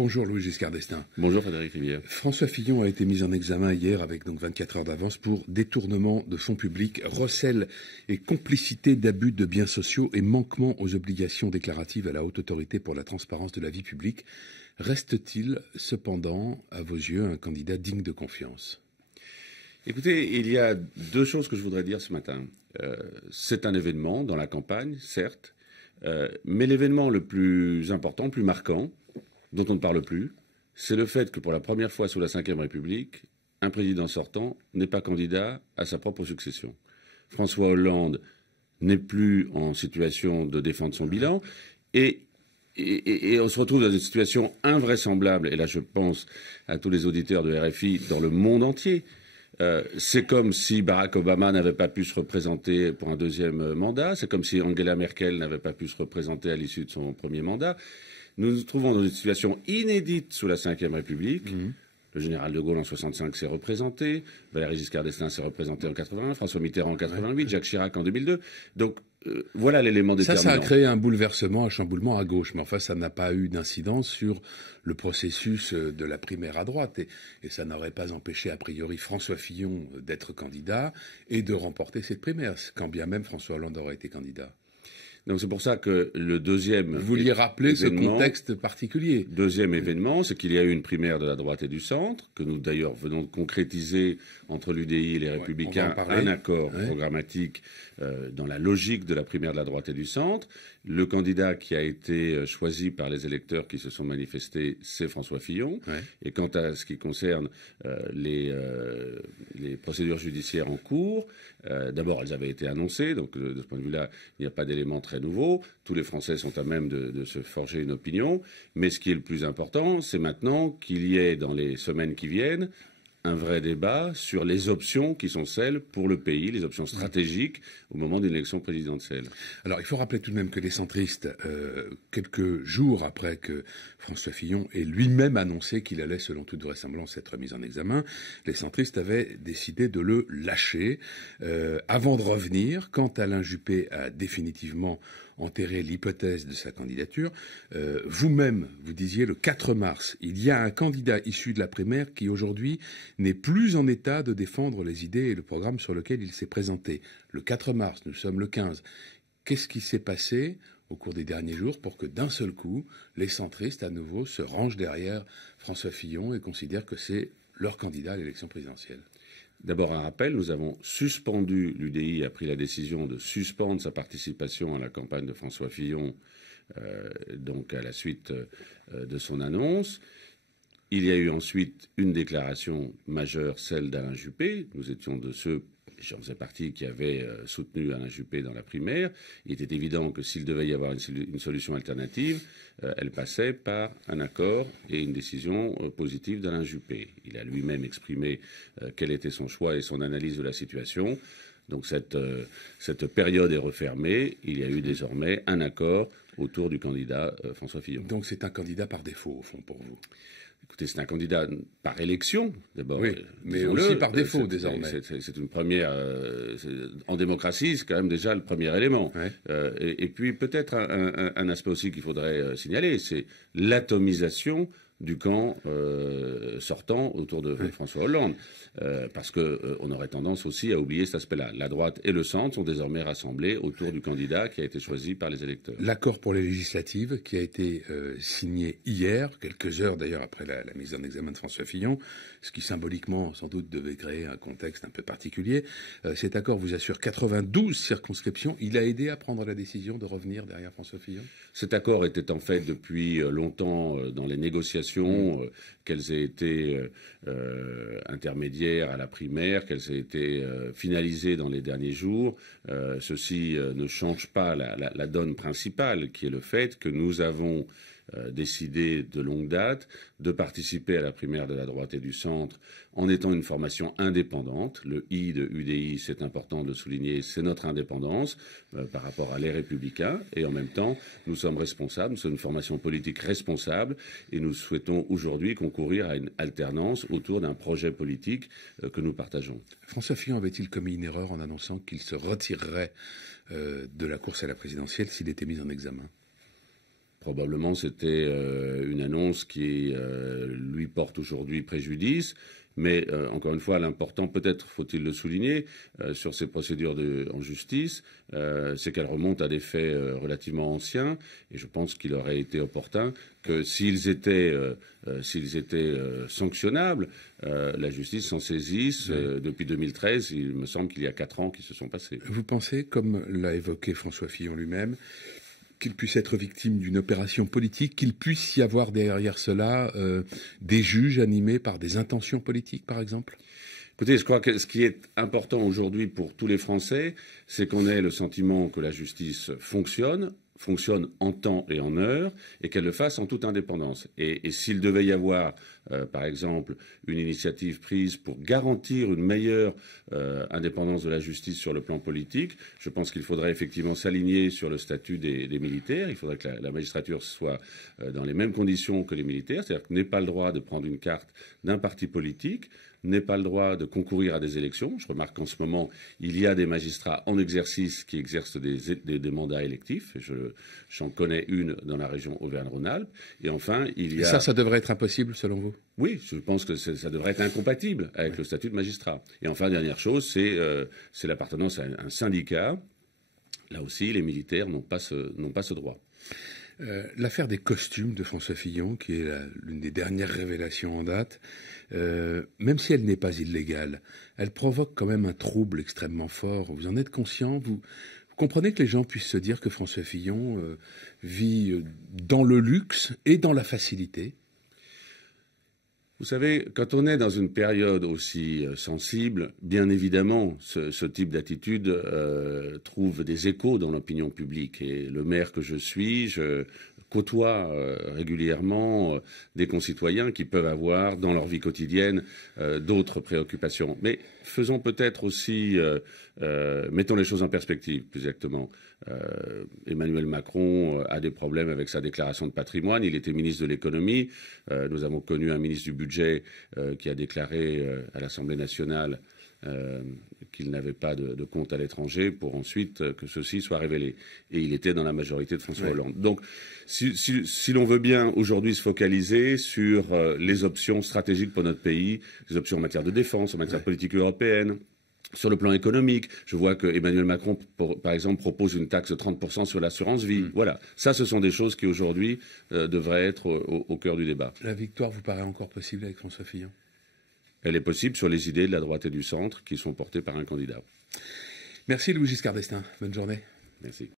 Bonjour Louis Giscard d'Estaing. Bonjour Frédéric Rivière. François Fillon a été mis en examen hier avec donc 24 heures d'avance pour détournement de fonds publics, recel et complicité d'abus de biens sociaux et manquement aux obligations déclaratives à la Haute Autorité pour la transparence de la vie publique. Reste-t-il cependant, à vos yeux, un candidat digne de confiance? Écoutez, il y a deux choses que je voudrais dire ce matin. C'est un événement dans la campagne, certes, mais l'événement le plus important, le plus marquant, dont on ne parle plus, c'est le fait que pour la première fois sous la Ve République, un président sortant n'est pas candidat à sa propre succession. François Hollande n'est plus en situation de défendre son bilan et on se retrouve dans une situation invraisemblable, et là je pense à tous les auditeurs de RFI dans le monde entier. C'est comme si Barack Obama n'avait pas pu se représenter pour un deuxième mandat, c'est comme si Angela Merkel n'avait pas pu se représenter à l'issue de son premier mandat. Nous nous trouvons dans une situation inédite sous la Ve République. Le général de Gaulle en 65 s'est représenté, Valéry Giscard d'Estaing s'est représenté en 81, François Mitterrand en 88, Jacques Chirac en 2002. Donc voilà l'élément déterminant. Ça a créé un bouleversement, un chamboulement à gauche, mais enfin ça n'a pas eu d'incidence sur le processus de la primaire à droite. Et ça n'aurait pas empêché a priori François Fillon d'être candidat et de remporter cette primaire, quand bien même François Hollande aurait été candidat. Donc c'est pour ça que le deuxième... Vous vouliez rappeler ce contexte particulier. Deuxième événement, c'est qu'il y a eu une primaire de la droite et du centre, que nous d'ailleurs venons de concrétiser entre l'UDI et les Républicains, un accord programmatique dans la logique de la primaire de la droite et du centre. Le candidat qui a été choisi par les électeurs qui se sont manifestés, c'est François Fillon. Et quant à ce qui concerne les procédures judiciaires en cours, d'abord elles avaient été annoncées, donc de ce point de vue-là, il n'y a pas d'éléments très nouveau. Tous les Français sont à même de se forger une opinion. Mais ce qui est le plus important, c'est maintenant qu'il y ait, dans les semaines qui viennent, un vrai débat sur les options qui sont celles pour le pays, les options stratégiques au moment d'une élection présidentielle. Alors, il faut rappeler tout de même que les centristes, quelques jours après que François Fillon ait lui-même annoncé qu'il allait, selon toute vraisemblance, être mis en examen, les centristes avaient décidé de le lâcher avant de revenir. Quand Alain Juppé a définitivement enterré l'hypothèse de sa candidature, vous-même, vous disiez le 4 mars, il y a un candidat issu de la primaire qui aujourd'hui n'est plus en état de défendre les idées et le programme sur lequel il s'est présenté. Le 4 mars, nous sommes le 15. Qu'est-ce qui s'est passé au cours des derniers jours pour que d'un seul coup, les centristes à nouveau se rangent derrière François Fillon et considèrent que c'est leur candidat à l'élection présidentielle? D'abord un rappel, nous avons suspendu, l'UDI a pris la décision de suspendre sa participation à la campagne de François Fillon, donc à la suite de son annonce. Il y a eu ensuite une déclaration majeure, celle d'Alain Juppé. Nous étions de ceux, j'en faisais partie, qui avaient soutenu Alain Juppé dans la primaire. Il était évident que s'il devait y avoir une solution alternative, elle passait par un accord et une décision positive d'Alain Juppé. Il a lui-même exprimé quel était son choix et son analyse de la situation. Donc cette période est refermée. Il y a eu désormais un accord autour du candidat François Fillon. Donc c'est un candidat par défaut, au fond, pour vous? Écoutez, c'est un candidat par élection, d'abord. Oui, mais aussi par défaut, désormais. C'est une première... en démocratie, c'est quand même déjà le premier élément. Et puis, peut-être un aspect aussi qu'il faudrait signaler, c'est l'atomisation du camp sortant autour de François Hollande. Parce qu'on aurait tendance aussi à oublier cet aspect-là. La droite et le centre sont désormais rassemblés autour du candidat qui a été choisi par les électeurs. L'accord pour les législatives qui a été signé hier, quelques heures d'ailleurs après la mise en examen de François Fillon, ce qui symboliquement sans doute devait créer un contexte un peu particulier. Cet accord vous assure 92 circonscriptions. Il a aidé à prendre la décision de revenir derrière François Fillon? Cet accord était en fait depuis longtemps dans les négociations, qu'elles aient été intermédiaires à la primaire, qu'elles aient été finalisées dans les derniers jours. Ceci ne change pas la donne principale, qui est le fait que nous avons décidé de longue date de participer à la primaire de la droite et du centre en étant une formation indépendante. Le I de UDI, c'est important de le souligner, c'est notre indépendance par rapport à les Républicains. Et en même temps, nous sommes responsables, nous sommes une formation politique responsable et nous souhaitons aujourd'hui concourir à une alternance autour d'un projet politique que nous partageons. François Fillon avait-il commis une erreur en annonçant qu'il se retirerait de la course à la présidentielle s'il était mis en examen? Probablement, c'était une annonce qui lui porte aujourd'hui préjudice. Mais encore une fois, l'important, peut-être faut-il le souligner, sur ces procédures en justice, c'est qu'elles remontent à des faits relativement anciens. Et je pense qu'il aurait été opportun que s'ils étaient sanctionnables, la justice s'en saisisse. Depuis 2013, il me semble qu'il y a 4 ans qui se sont passés. Vous pensez, comme l'a évoqué François Fillon lui-même, qu'il puisse être victime d'une opération politique, qu'il puisse y avoir derrière cela des juges animés par des intentions politiques, par exemple? Écoutez, je crois que ce qui est important aujourd'hui pour tous les Français, c'est qu'on ait le sentiment que la justice fonctionne en temps et en heure, et qu'elle le fasse en toute indépendance. Et s'il devait y avoir, par exemple, une initiative prise pour garantir une meilleure indépendance de la justice sur le plan politique, je pense qu'il faudrait effectivement s'aligner sur le statut des militaires. Il faudrait que la magistrature soit dans les mêmes conditions que les militaires, c'est-à-dire qu'elle n'ait pas le droit de prendre une carte d'un parti politique, n'ait pas le droit de concourir à des élections. Je remarque qu'en ce moment, il y a des magistrats en exercice qui exercent des mandats électifs. J'en connais une dans la région Auvergne-Rhône-Alpes. Et enfin, il y a... Ça devrait être impossible, selon vous? Oui, je pense que ça devrait être incompatible avec le statut de magistrat. Et enfin, dernière chose, c'est l'appartenance à un syndicat. Là aussi, les militaires n'ont pas ce droit. L'affaire des costumes de François Fillon, qui est l'une des dernières révélations en date, même si elle n'est pas illégale, elle provoque quand même un trouble extrêmement fort. Vous en êtes conscient? Vous comprenez que les gens puissent se dire que François Fillon vit dans le luxe et dans la facilité? Vous savez, quand on est dans une période aussi sensible, bien évidemment, ce type d'attitude trouve des échos dans l'opinion publique. Et le maire que je suis, je côtoie régulièrement des concitoyens qui peuvent avoir dans leur vie quotidienne d'autres préoccupations. Mais faisons peut-être aussi, mettons les choses en perspective, plus exactement. Emmanuel Macron a des problèmes avec sa déclaration de patrimoine. Il était ministre de l'économie. Nous avons connu un ministre du budget qui a déclaré à l'Assemblée nationale qu'il n'avait pas de compte à l'étranger pour ensuite que ceci soit révélé. Et il était dans la majorité de François Hollande. Donc, si l'on veut bien aujourd'hui se focaliser sur les options stratégiques pour notre pays, les options en matière de défense, en matière de politique européenne, sur le plan économique, je vois que Emmanuel Macron, par exemple, propose une taxe de 30% sur l'assurance vie. Voilà. Ça, ce sont des choses qui, aujourd'hui, devraient être au cœur du débat. La victoire vous paraît encore possible avec François Fillon? Elle est possible sur les idées de la droite et du centre qui sont portées par un candidat. Merci Louis Giscard d'Estaing. Bonne journée. Merci.